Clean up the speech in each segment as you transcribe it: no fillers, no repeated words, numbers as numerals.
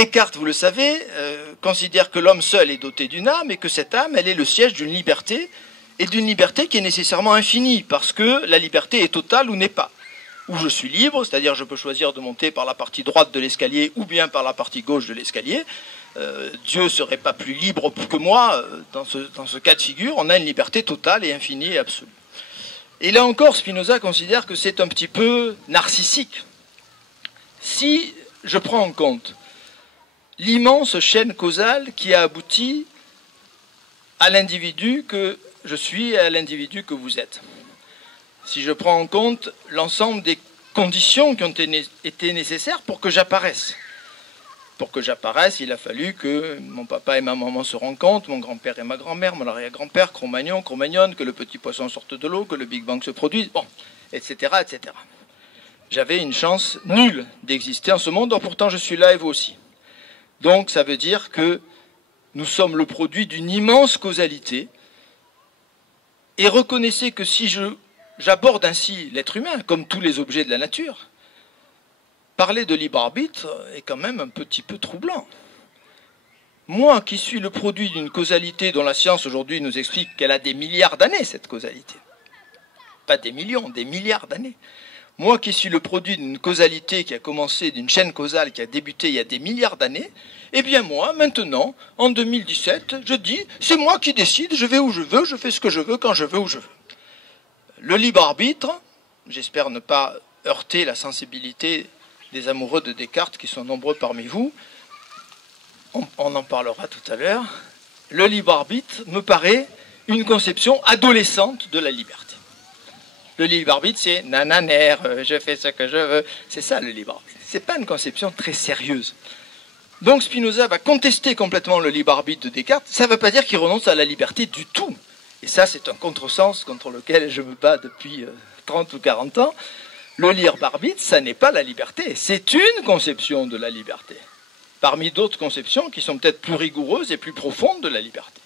Descartes, vous le savez, considère que l'homme seul est doté d'une âme et que cette âme, elle est le siège d'une liberté, et d'une liberté qui est nécessairement infinie, parce que la liberté est totale ou n'est pas. Où je suis libre, c'est-à-dire je peux choisir de monter par la partie droite de l'escalier ou bien par la partie gauche de l'escalier. Dieu ne serait pas plus libre que moi dans ce cas de figure. On a une liberté totale et infinie et absolue. Et là encore, Spinoza considère que c'est un petit peu narcissique. Si je prends en compte l'immense chaîne causale qui a abouti à l'individu que je suis et à l'individu que vous êtes. Si je prends en compte l'ensemble des conditions qui ont été nécessaires pour que j'apparaisse. Pour que j'apparaisse, il a fallu que mon papa et ma maman se rencontrent, mon grand-père et ma grand-mère, mon arrière-grand-père, Cro-Magnon, Cro-Magnonne, que le petit poisson sorte de l'eau, que le Big Bang se produise, bon, etc., etc. J'avais une chance nulle d'exister en ce monde, or pourtant je suis là et vous aussi. Donc ça veut dire que nous sommes le produit d'une immense causalité, et reconnaissez que si j'aborde ainsi l'être humain, comme tous les objets de la nature, parler de libre arbitre est quand même un petit peu troublant. Moi qui suis le produit d'une causalité dont la science aujourd'hui nous explique qu'elle a des milliards d'années, cette causalité. Pas des millions, des milliards d'années. Moi qui suis le produit d'une causalité qui a commencé, d'une chaîne causale qui a débuté il y a des milliards d'années, eh bien moi, maintenant, en 2017, je dis, c'est moi qui décide, je vais où je veux, je fais ce que je veux, quand je veux, où je veux. Le libre arbitre, j'espère ne pas heurter la sensibilité des amoureux de Descartes qui sont nombreux parmi vous, on en parlera tout à l'heure, le libre arbitre me paraît une conception adolescente de la liberté. Le libre arbitre, c'est nananaire, je fais ce que je veux, c'est ça le libre arbitre. Ce n'est pas une conception très sérieuse. Donc Spinoza va contester complètement le libre arbitre de Descartes, ça ne veut pas dire qu'il renonce à la liberté du tout. Et ça, c'est un contresens contre lequel je me bats depuis 30 ou 40 ans. Le libre arbitre, ça n'est pas la liberté, c'est une conception de la liberté, parmi d'autres conceptions qui sont peut-être plus rigoureuses et plus profondes de la liberté.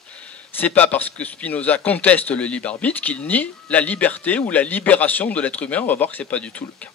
Ce n'est pas parce que Spinoza conteste le libre arbitre qu'il nie la liberté ou la libération de l'être humain, on va voir que ce n'est pas du tout le cas.